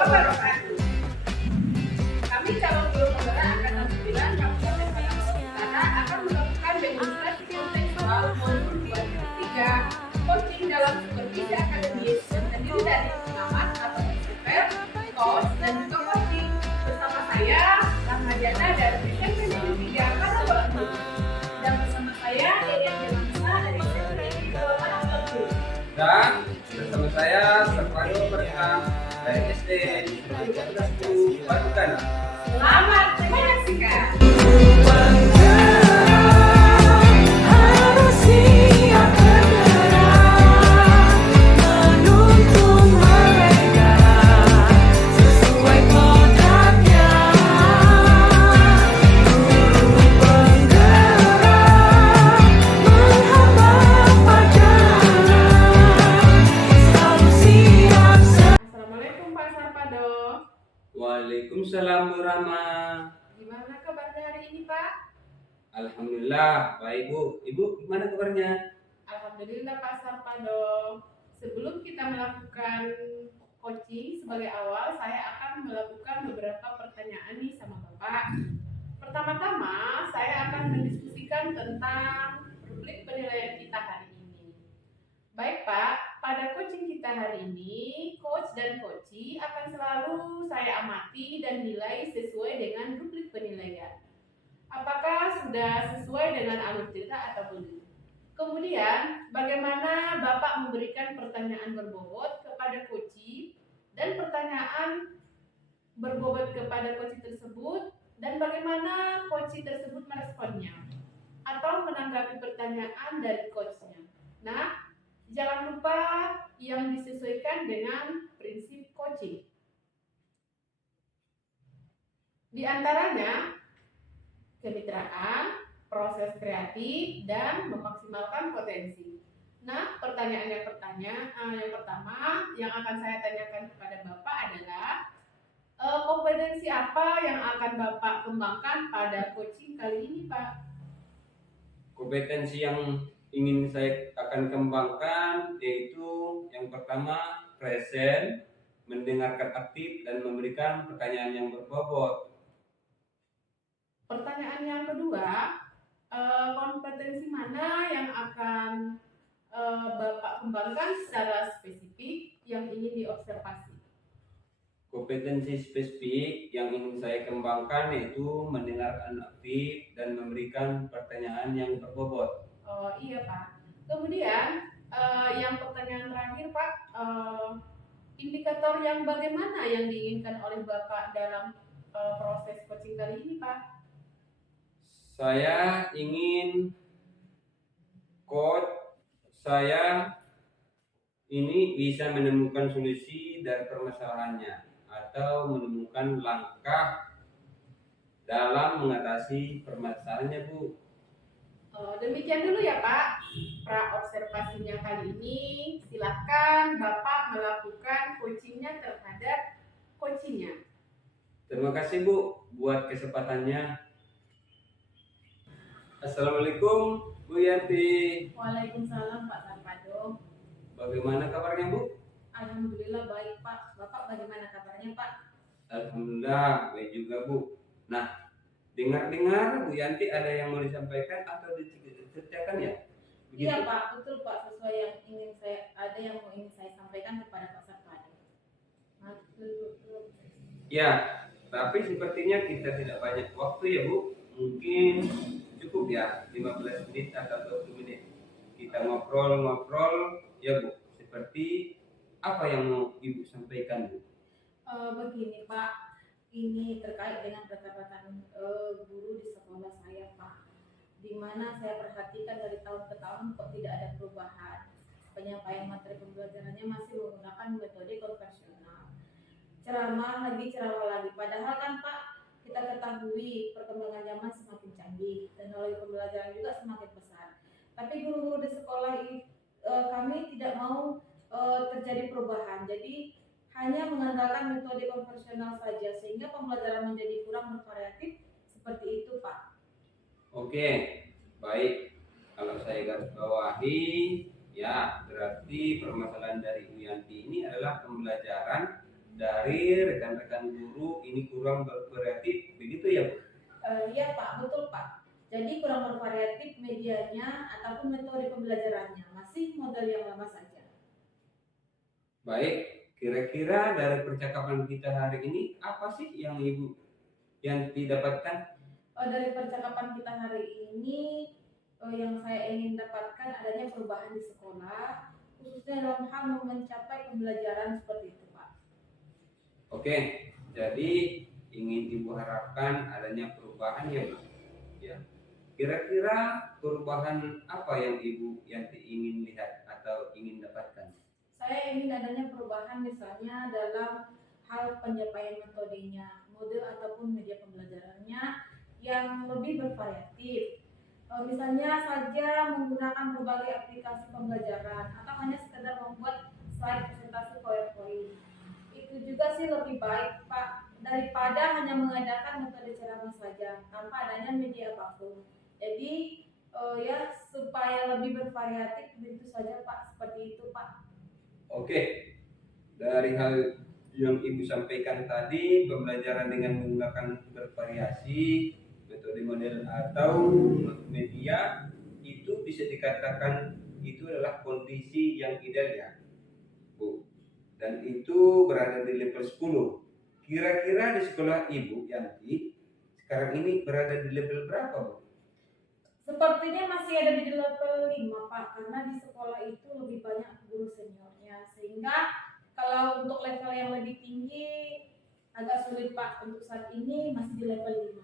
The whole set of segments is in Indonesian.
wabarakatuh. Kami calon guru penggerak Angkatan 9 Kabupaten Padang Utara akan melakukan demonstrasi kontekstual modul 2.3 coaching dalam supervisi akademis yang terdiri dari pengamat atau expert, coach, dan juga coaching. Bersama saya, Rahmadiana dari SMP Negeri 3 Karawang. Dan bersama saya, Deden Demansa dari SMP Negeri 2 Karawang. Dan bersama saya Serpado Berkah dari SD 10 Batu. Selamat menyaksikan. Assalamualaikum Pak Sarpado. Waalaikumsalam warahmatullahi. Gimana kabarnya hari ini Pak? Alhamdulillah baik Bu. Ibu gimana kabarnya? Alhamdulillah Pak Sarpado. Sebelum kita melakukan coaching sebagai awal, saya akan melakukan beberapa pertanyaan nih sama Bapak. Pertama-tama, saya akan mendiskusikan tentang rubrik penilaian kita hari ini. Baik Pak, pada coaching kita hari ini, coach dan coachee akan selalu saya amati dan nilai sesuai dengan rubrik penilaian. Apakah sudah sesuai dengan alur cerita atau belum? Kemudian, bagaimana Bapak memberikan pertanyaan berbobot kepada coachee dan pertanyaan berbobot kepada coachee tersebut, dan bagaimana coachee tersebut meresponnya atau menanggapi pertanyaan dari coachnya. Nah, jangan lupa yang disesuaikan dengan prinsip coaching. Di antaranya, kemitraan, proses kreatif, dan memaksimalkan potensi. Nah, pertanyaan yang pertama yang akan saya tanyakan kepada Bapak adalah kompetensi apa yang akan Bapak kembangkan pada coaching kali ini, Pak? Kompetensi yang ingin saya akan kembangkan yaitu yang pertama present, mendengarkan aktif dan memberikan pertanyaan yang berbobot. Pertanyaan yang kedua, kompetensi mana yang akan Bapak kembangkan secara spesifik yang ingin diobservasi? Kompetensi spesifik yang ingin saya kembangkan yaitu mendengarkan aktif dan memberikan pertanyaan yang berbobot. Oh iya Pak. Kemudian yang pertanyaan terakhir Pak, indikator yang bagaimana yang diinginkan oleh Bapak dalam proses coaching kali ini Pak? Saya ingin coach saya ini bisa menemukan solusi dari permasalahannya atau menemukan langkah dalam mengatasi permasalahannya, Bu. Demikian dulu ya Pak, pra-observasinya kali ini. Silakan Bapak melakukan coachingnya terhadap coachingnya. Terima kasih Bu buat kesempatannya. Assalamualaikum Bu Yanti. Waalaikumsalam Pak Sarpado. Bagaimana kabarnya Bu? Alhamdulillah baik Pak. Bapak bagaimana kabarnya Pak? Alhamdulillah baik juga Bu. Nah, dengar-dengar Bu Yanti ada yang mau disampaikan atau diceritakan ya? Begitu? Iya Pak, betul Pak. Sesuai yang ingin saya sampaikan kepada Pak Sarpado. Ya, tapi sepertinya kita tidak banyak waktu ya Bu. Mungkin cukup ya 15 menit atau 20 menit. Kita ngobrol-ngobrol ya Bu. Seperti apa yang mau Ibu sampaikan Bu? Begini Pak, ini terkait dengan perkataan guru di sekolah saya Pak, di mana saya perhatikan dari tahun ke tahun kok tidak ada perubahan. Penyampaian materi pembelajarannya masih menggunakan metode konvensional. Ceramah lagi. Padahal kan Pak, kita ketahui perkembangan zaman semakin canggih, teknologi pembelajaran juga semakin pesat. Tapi guru-guru di sekolah kami tidak mau terjadi perubahan. Jadi hanya mengandalkan metode konvensional saja sehingga pembelajaran menjadi kurang bervariatif seperti itu Pak. Oke, baik. Kalau saya garis bawahi, ya berarti permasalahan dari Bu Yanti ini adalah pembelajaran dari rekan-rekan guru ini kurang bervariatif, begitu ya Bu? Iya Pak, betul Pak. Jadi kurang bervariatif medianya ataupun metode pembelajarannya, masih model yang lama saja. Baik, kira-kira dari percakapan kita hari ini apa sih yang Ibu yang didapatkan? Dari percakapan kita hari ini, yang saya ingin dapatkan adanya perubahan di sekolah, khususnya dalam hal mencapai pembelajaran seperti itu Pak. Oke, jadi ingin Ibu harapkan adanya perubahan ya Bu? Ya. Kira-kira perubahan apa yang Ibu Yanti ingin lihat atau ingin dapatkan? Saya ingin adanya perubahan misalnya dalam hal penyampaian metodenya, model ataupun media pembelajarannya yang lebih bervariatif. Misalnya saja menggunakan berbagai aplikasi pembelajaran atau hanya sekedar membuat slide presentasi PowerPoint. Itu juga sih lebih baik Pak daripada hanya mengadakan metode ceramah saja tanpa adanya media apapun. Jadi ya supaya lebih bervariatif begitu saja Pak, seperti itu Pak. Oke, dari hal yang Ibu sampaikan tadi, pembelajaran dengan menggunakan bervariasi, metode model atau media, itu bisa dikatakan itu adalah kondisi yang ideal ya, Bu. Dan itu berada di level 10. Kira-kira di sekolah Ibu Yanti sekarang ini berada di level berapa, Bu? Sepertinya masih ada di level 5 Pak, karena di sekolah itu lebih banyak guru seniornya, sehingga kalau untuk level yang lebih tinggi agak sulit Pak. Untuk saat ini masih di level 5.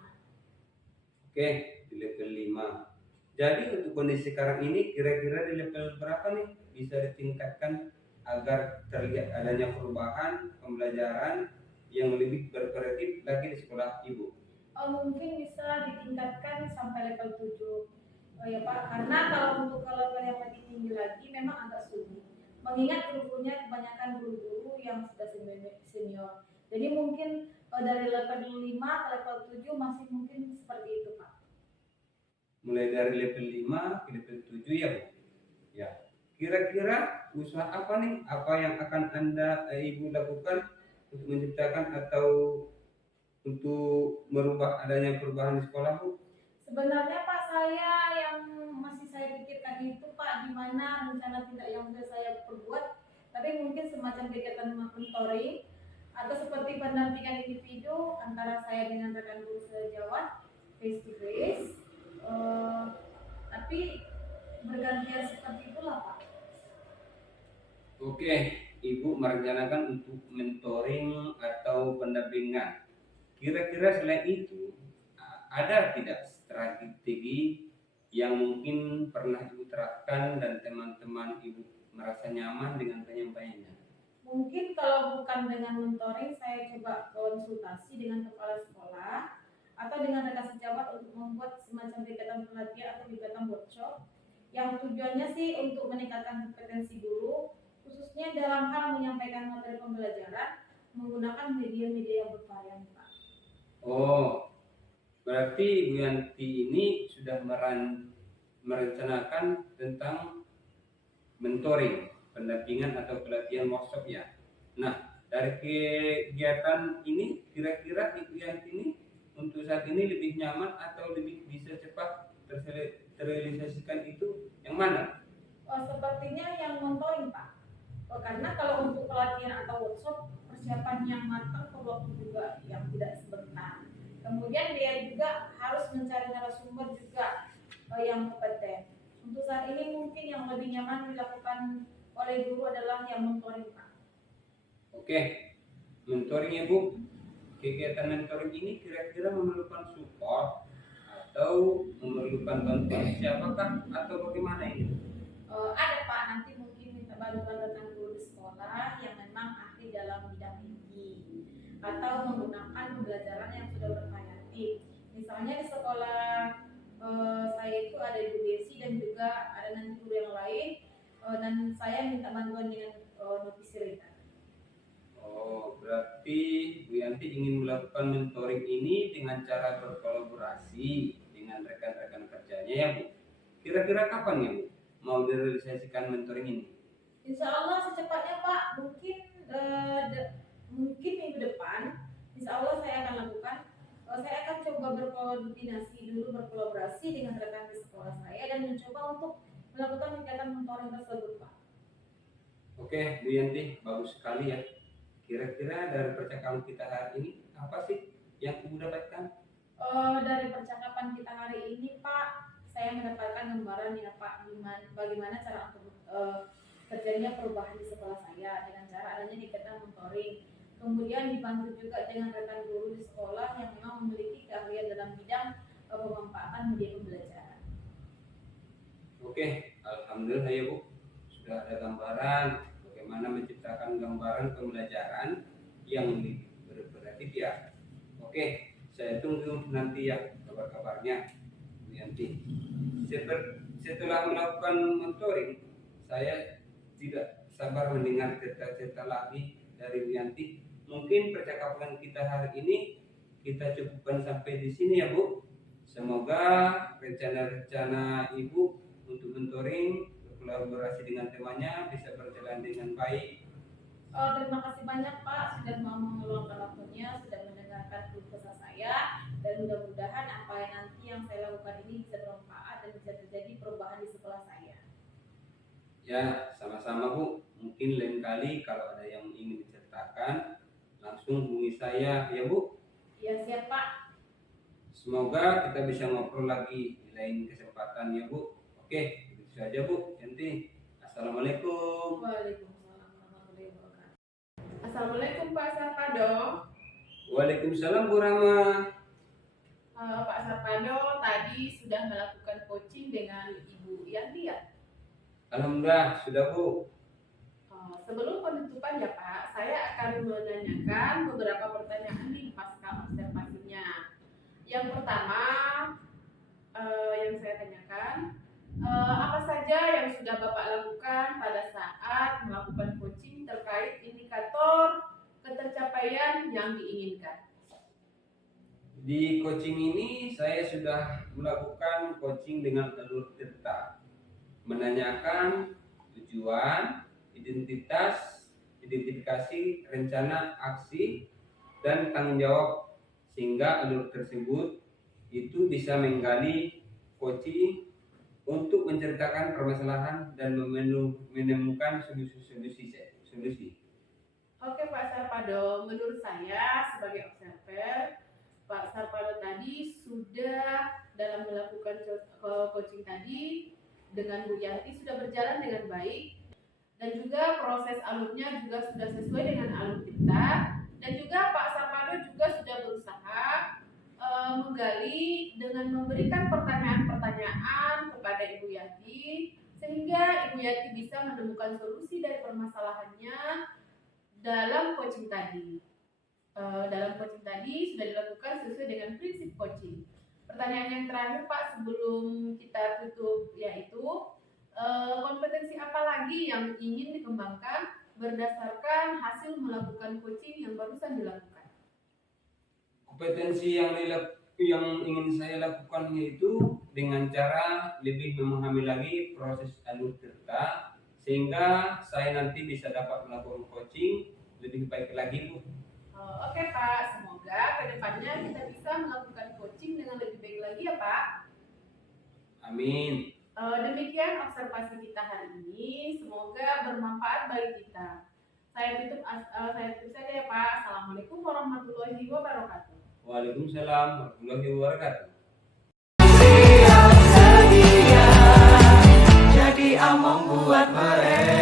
Oke, di level 5. Jadi untuk kondisi sekarang ini kira-kira di level berapa nih bisa ditingkatkan agar terlihat adanya perubahan pembelajaran yang lebih bervariatif lagi di sekolah Ibu? Mungkin bisa ditingkatkan sampai level 7. Ya Pak, karena kalau untuk level yang lebih tinggi lagi memang agak sulit. Mengingat guru-gurunya kebanyakan guru-guru yang sudah senior. Jadi mungkin dari level 5 ke level 7 masih mungkin seperti itu Pak. Mulai dari level 5 ke level 7 ya Bu? Ya. Kira-kira usaha apa nih? Apa yang akan Ibu lakukan untuk menciptakan atau untuk merubah adanya perubahan di sekolah Bu? Sebenarnya Pak, saya yang masih saya pikirkan itu Pak, di mana rencana tidak yang sudah saya perbuat, tapi mungkin semacam kegiatan mentoring atau seperti pendampingan individu antara saya dengan rekan guru sejawat face to face, tapi bergantian seperti itulah Pak. Oke, Ibu merencanakan untuk mentoring atau pendampingan. Kira-kira selain itu, ada tidak strategi yang mungkin pernah Ibu terapkan dan teman-teman Ibu merasa nyaman dengan penyampaiannya? Mungkin kalau bukan dengan mentoring, saya coba konsultasi dengan kepala sekolah atau dengan rekan sejawat untuk membuat semacam kegiatan pelatihan atau kegiatan workshop yang tujuannya sih untuk meningkatkan kompetensi guru, khususnya dalam hal menyampaikan materi pembelajaran menggunakan media-media yang bervarian Pak. Oh, berarti Bu Yanti ini sudah merencanakan tentang mentoring, pendampingan atau pelatihan workshop ya. Nah, dari kegiatan ini kira-kira Ibu Yanti ini untuk saat ini lebih nyaman atau lebih bisa cepat terrealisasikan itu yang mana? Sepertinya yang mentoring Pak. Karena kalau untuk pelatihan atau workshop persiapan yang matang perlu waktu juga yang tidak sebentar. Kemudian dia juga harus mencari narasumber juga yang kompeten. Untuk saat ini mungkin yang lebih nyaman dilakukan oleh guru adalah yang mentoring Pak. Oke, mentoring ya Bu. Kegiatan mentoring ini kira-kira memerlukan support atau memerlukan bantuan siapakah atau bagaimana ini? Ada Pak, nanti mungkin minta bantuan rekan guru di sekolah yang memang ahli dalam bidang ini atau menggunakan pembelajaran yang sudah bervariatif. Misalnya di sekolah saya itu ada Ibu Desi dan juga ada nanti guru yang lain, dan saya minta bantuan dengan Novisi Rita. Oh, berarti Bu Yanti ingin melakukan mentoring ini dengan cara berkolaborasi dengan rekan-rekan kerjanya ya Bu. Kira-kira kapan ya Bu mau direalisasikan mentoring ini? Insya Allah secepatnya Pak, mungkin berkoordinasi dulu, berkolaborasi dengan rekan di sekolah saya dan mencoba untuk melakukan kegiatan mentoring tersebut, Pak. Oke, Bu Yanti, bagus sekali ya. Kira-kira dari percakapan kita hari ini apa sih yang Ibu dapatkan? Dari percakapan kita hari ini, Pak, saya mendapatkan gambaran ya, Pak, bagaimana cara untuk terjadinya perubahan di sekolah saya dengan cara adanya kegiatan mentoring. Kemudian dibantu juga dengan rekan guru di sekolah yang memang memiliki keahlian dalam bidang pemanfaatan media pembelajaran. Oke, alhamdulillah ya Bu. Sudah ada gambaran bagaimana menciptakan gambaran pembelajaran yang berarti ya. Oke, saya tunggu nanti ya kabar-kabarnya Bu Yanti. Setelah melakukan mentoring, saya tidak sabar mendengar cerita-cerita lagi dari Bu Yanti. Mungkin percakapan kita hari ini kita cukupkan sampai di sini ya Bu. Semoga rencana-rencana Ibu untuk mentoring berkolaborasi dengan temannya bisa berjalan dengan baik. Terima kasih banyak, Pak, sudah mau meluangkan waktunya, sudah mendengarkan keluh kesah saya, dan mudah-mudahan apa yang nanti yang saya lakukan ini bisa bermanfaat dan bisa terjadi perubahan di sekolah saya. Ya, sama-sama Bu. Mungkin lain kali kalau ada yang ingin diceritakan, langsung hubungi saya ya Bu. Ya, siap, Pak. Semoga kita bisa ngobrol lagi di lain kesempatan ya Bu. Oke, itu saja Bu Yanti. Assalamualaikum. Waalaikumsalam warahmatullahi wabarakatuh. Assalamualaikum Pak Sarpado. Waalaikumsalam Bu Rama. Pak Sarpado tadi sudah melakukan coaching dengan Ibu Yanti ya? Alhamdulillah sudah Bu. Sebelum penutupan ya Pak, saya akan menanyakan beberapa pertanyaan nih pasca observasinya. Yang pertama yang saya tanyakan, apa saja yang sudah Bapak lakukan pada saat melakukan coaching terkait indikator ketercapaian yang diinginkan? Di coaching ini saya sudah melakukan coaching dengan alur cerita, menanyakan tujuan, identifikasi, rencana, aksi, dan tanggung jawab, sehingga alur tersebut itu bisa menggali coaching untuk menceritakan permasalahan dan menemukan solusi. Oke Pak Sarpado, menurut saya sebagai observer, Pak Sarpado tadi sudah dalam melakukan coaching tadi dengan Bu Yanti sudah berjalan dengan baik, dan juga proses alurnya juga sudah sesuai dengan alur kita, dan juga Pak Sarpado juga sudah berusaha menggali dengan memberikan pertanyaan-pertanyaan kepada Ibu Yanti sehingga Ibu Yanti bisa menemukan solusi dari permasalahannya dalam coaching tadi. Dalam coaching tadi sudah dilakukan sesuai dengan prinsip coaching. Pertanyaan yang terakhir Pak sebelum kita tutup yaitu kompetensi apa lagi yang ingin dikembangkan berdasarkan hasil melakukan coaching yang barusan dilakukan? Kompetensi yang ingin saya lakukan yaitu dengan cara lebih memahami lagi proses alur cerita sehingga saya nanti bisa dapat melakukan coaching lebih baik lagi Bu. Oke Pak, semoga kedepannya kita bisa melakukan coaching dengan lebih baik lagi ya Pak. Amin. Demikian observasi kita hari ini, semoga bermanfaat bagi kita. Saya tutup saja ya Pak. Assalamualaikum warahmatullahi wabarakatuh. Waalaikumsalam warahmatullahi wabarakatuh. Jadi among buat mereka.